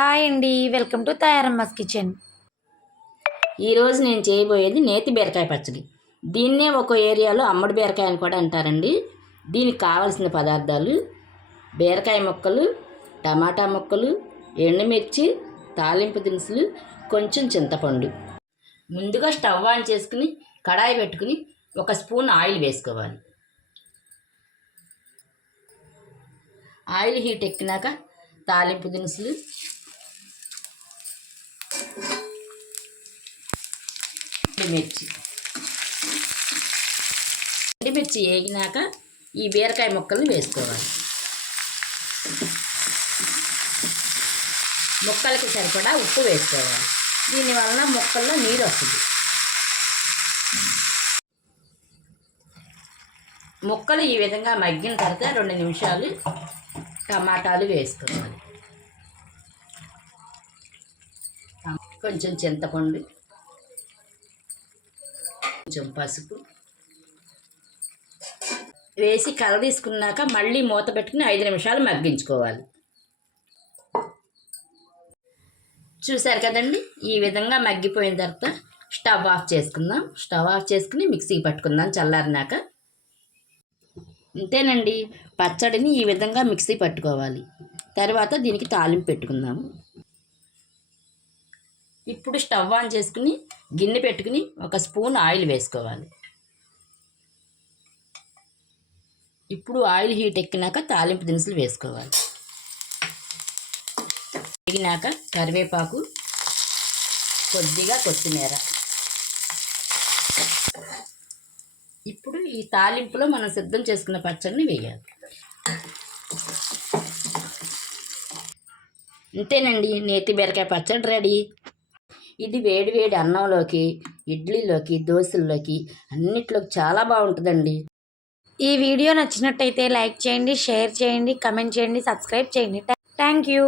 Hi అండి welcome to తయారమ్మస్ kitchen. ఈరోజు నేను చేయబోయేది నేతి బీరకాయ పచ్చడి. దీన్నే ఒక ఏరియాలో అమ్మడి బీరకాయ అని కూడా అంటారండి. దీనికి కావలసిన పదార్థాలు బీరకాయ ముక్కలు టమాటా ముక్కలు ఎండుమిర్చి తాలింపు దినుసులు కొంచెం చింతపండు. ముందుగా స్టవ్ ఆన్ చేసుకుని కడాయి పెట్టుకుని ఒక స్పూన్ ఆయిల్ వేసుకోవాలి. ఆయిల్ హీట్ ఎక్కినాక తాలింపు దినుసులు ఎండుమిర్చి ఎండుమిర్చి వేగినాక ఈ బీరకాయ ముక్కల్ని వేసుకోవాలి. ముక్కలకి సరిపడా ఉప్పు వేసుకోవాలి. దీనివలన ముక్కల్లో నీరు వస్తుంది. ముక్కలు ఈ విధంగా మగ్గిన తర్వాత రెండు నిమిషాలు టమాటాలు వేసుకోవాలి. కొంచెం చింతపండు కొంచెం పసుపు. వేసి కల తీసుకున్నాక మళ్ళీ మూత పెట్టుకుని ఐదు నిమిషాలు మగ్గించుకోవాలి. చూసారు కదండి? ఈ విధంగా మగ్గిపోయిన తర్వాత స్టవ్ ఆఫ్ చేసుకుందాం. స్టవ్ ఆఫ్ చేసుకుని మిక్సీకి పట్టుకుందాం చల్లారినాక. అంతేనండి పచ్చడిని ఈ విధంగా మిక్సీ పట్టుకోవాలి. తర్వాత దీనికి తాలింపు పెట్టుకుందాము. ఇప్పుడు స్టవ్ ఆన్ చేసుకుని గిన్నె పెట్టుకుని ఒక స్పూన్ ఆయిల్ వేసుకోవాలి. ఇప్పుడు ఆయిల్ హీట్ ఎక్కినాక తాలింపు దినుసులు వేసుకోవాలి. ఎగినాక కరివేపాకు కొద్దిగా కొత్తిమీర. ఇప్పుడు ఈ తాలింపులో మనం సిద్ధం చేసుకున్న పచ్చడిని వేయాలి. అంతేనండి నేతి బీరకాయ పచ్చడి రెడీ. ఇది వేడి వేడి అన్నంలోకి ఇడ్లీలోకి దోశల్లోకి అన్నిట్లోకి చాలా బాగుంటుందండి. ఈ వీడియో నచ్చినట్టయితే లైక్ చేయండి షేర్ చేయండి కమెంట్ చేయండి సబ్స్క్రైబ్ చేయండి. Thank you.